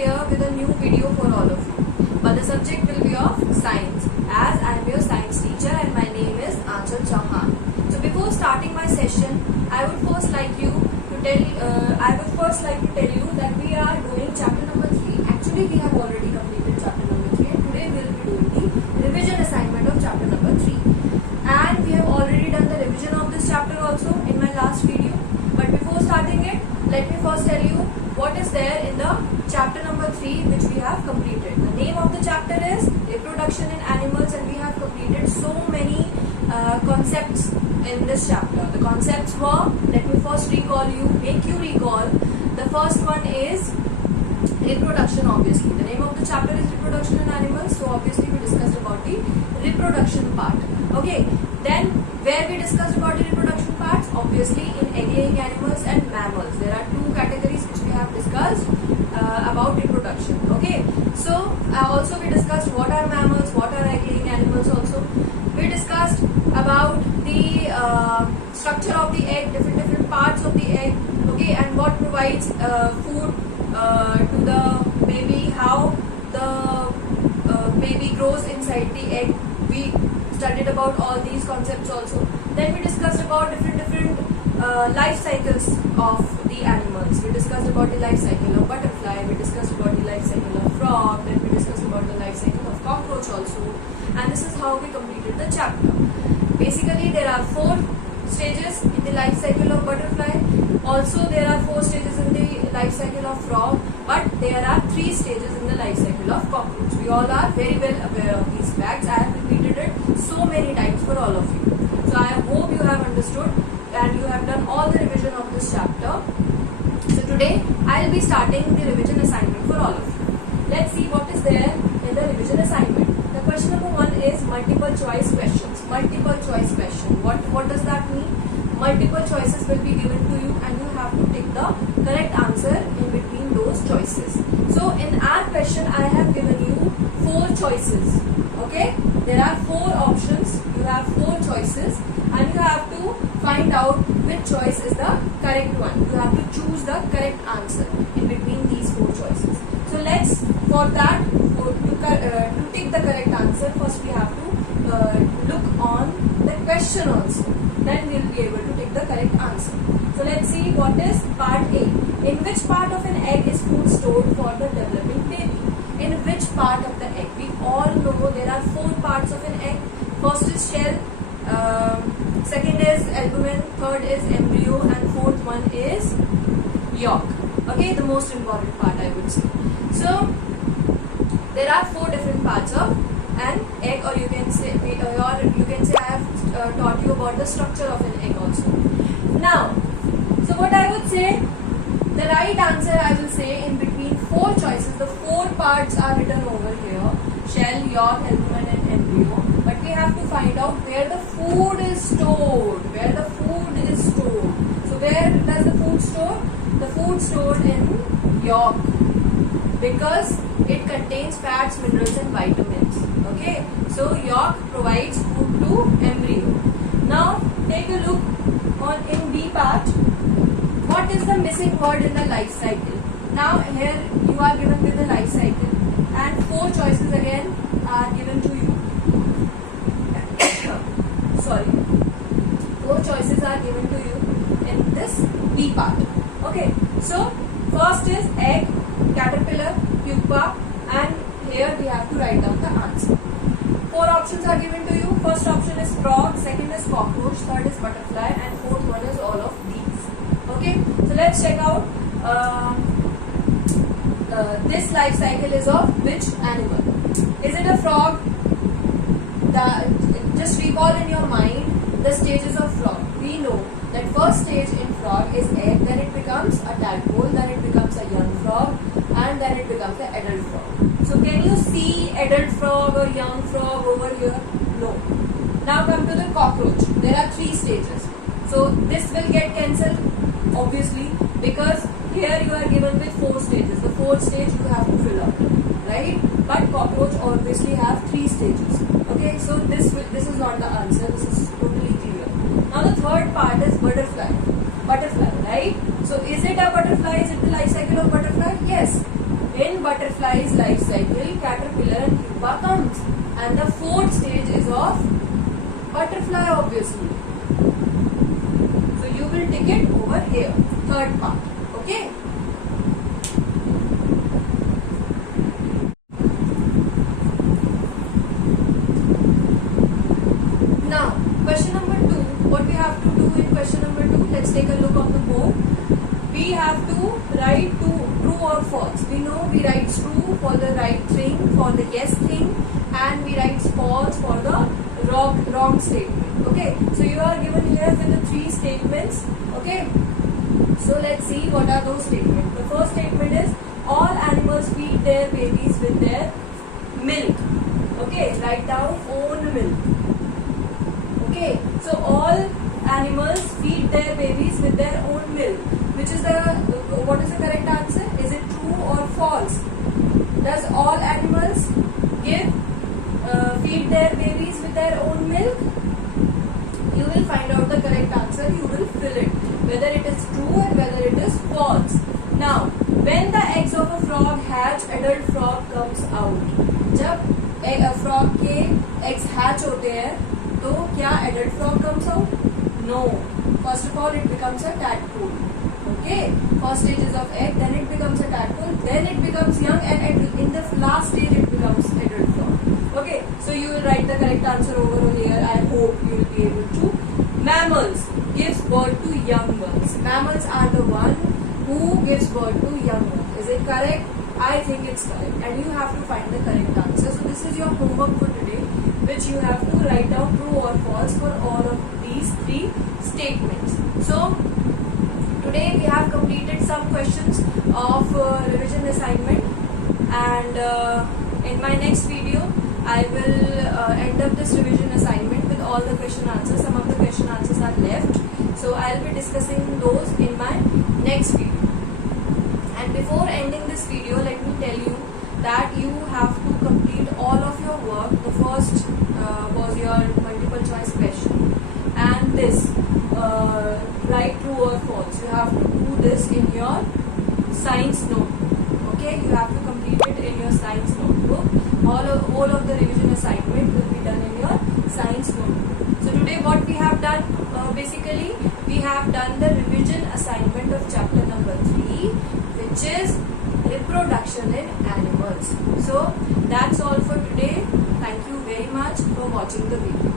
here with a new video for all of you. But the subject will be of science, as I am your science teacher and my name is ch3. So before starting my session, I would first like to tell you that we are doing chapter number 3. Actually, we have already completed chapter number 3 and today we will be doing the revision assignment of chapter number 3. And we have already done the revision of this chapter also in my last video. But before starting it, let me first tell you what is there in the chapter number 3 which we have completed. The name of the chapter is Reproduction in Animals and we have completed so many concepts in this chapter. The concepts were, let me first make you recall. The first one is reproduction, obviously. The name of the chapter is Reproduction in Animals, so obviously we discussed about the reproduction part. Okay, then where we discussed about the reproduction parts, obviously in egg-laying animals and mammals. There are two categories which we have discussed about reproduction. Okay, so also we discussed what are mammals, what are egg-laying animals also. We discussed about the structure of the egg, different parts of the egg, okay, and what provides food to the baby, how the baby grows inside the egg. We studied about all these concepts also. Then we discussed about different life cycles of the animals. We discussed about the life cycle of butterfly, we discussed about the life cycle of frog, then we discussed about the life cycle of cockroach also, and this is how we completed the chapter. Basically, there are 4 stages in the life cycle of butterfly. Also, there are 4 stages in the life cycle of frog, but there are 3 stages in the life cycle of cockroach. We all are very well aware of these facts. I have repeated it so many times for all of you. So, I hope you have understood and you have done all the revision of this chapter. So, today I will be starting the revision assignment for all of you. Let's see what is there in the revision assignment. The question number 1 is multiple choice questions. Multiple choice question. What does that mean? Multiple choices will be given to you and you have to take the correct answer in between those choices. So in our question I have given you 4 choices. Okay? There are 4 options. You have 4 choices and you have to find out which choice is the correct one. You have to choose the correct answer in between these 4 choices. So let's, for that, to take the correct answer, first we have to look on the question also. Then we will be able to take the correct answer. So let's see what is part A. In which part of an egg is food stored for the developing baby? In which part of the egg? We all know there are 4 parts of an egg. First is shell, second is albumen, third is embryo, and fourth one is yolk. Okay, the most important part I would say. So there are 4 different parts of an egg, or you can say I have taught you about the structure of an egg also. Now, so what I would say, the right answer I will say in between 4 choices, the 4 parts are written over here: shell, yolk, albumen, and embryo. But we have to find out where the food is stored. Where the food is stored. So where does the food store? The food stored in yolk, because it contains fats, minerals and vitamins. Okay, so yolk provides food to embryo. Now take a look on in B part. What is the missing word in the life cycle? Now here you are given with the life cycle and 4 choices again are given to you. Sorry, 4 choices are given to you in this B part. Okay, so first is egg, caterpillar, pupa, and here we have to write down the answer. 4 options are given to you. First option is frog, second is cockroach, third is butterfly, and fourth one is all of these. Okay, so let's check out this life cycle is of which animal. Is it a frog? Just recall in your mind the stages of frog. We know that first stage in frog is egg, then it becomes a tadpole, then it becomes a young frog, and then it becomes an adult frog. So can you see adult frog or young frog over here? No. Now come to the cockroach. There are 3 stages. So this will get cancelled obviously, because here you are given with 4 stages. The 4th stage you have to fill up, right? But cockroach obviously have 3 stages. Okay, so this is not the answer. This is totally clear. Now the third part is butterfly, right? So is it a butterfly? Is it the life cycle of butterfly? Yes. In butterfly's life cycle, caterpillar and pupa comes, and the fourth stage is of butterfly, obviously. So you will tick it over here, third part. Okay. Now, question number 2. What we have to do in question number 2? Let's take a look on the board. We have to write true or false. We know we write true for the right thing, for the yes thing, and we write false for the wrong statement. Okay. So you are given here with the 3 statements. Okay. So let's see what are those statements. The first statement is all animals feed their babies with their milk. Okay. Write down own milk. Okay, so all animals feed their babies with their own milk. Which is what is the correct answer? Is it true or false? Does all animals feed their babies with their own milk? You will find out the correct answer. You will fill it, whether it is true and whether it is false. Now, when the eggs of a frog hatch, adult frog comes out. जब frog के eggs hatch होते हैं, तो क्या adult frog comes out? No. First of all, it becomes a tadpole. Okay. First stage is of egg, then it becomes a tadpole, then it becomes young, and in the last stage it becomes adult frog. Okay. So you will write the correct answer over here. I hope you will be able to. Mammals gives birth to young ones. Mammals are the one who gives birth to young ones. Is it correct? I think it's correct, and you have to find the correct answer. So this is your homework for today, which you have to write down true or false for all of these 3 statements. So today we have completed some questions of revision assignment, and in my next video I will end up this revision assignment with all the question answers. Some of the question answers are left, so I'll be discussing those in my next video. And before ending this video, let me tell you that you have to complete all of your work. The first was your multiple choice question, and this write true or false. You have to do this in your science notebook. Okay, you have to complete it in your science notebook. All of the revision assignment will be done in your science notebook. So today what we have done, basically we have done the revision assignment of chapter number 3, which is reproduction in animals. So that's all for today. Thank you very much for watching the video.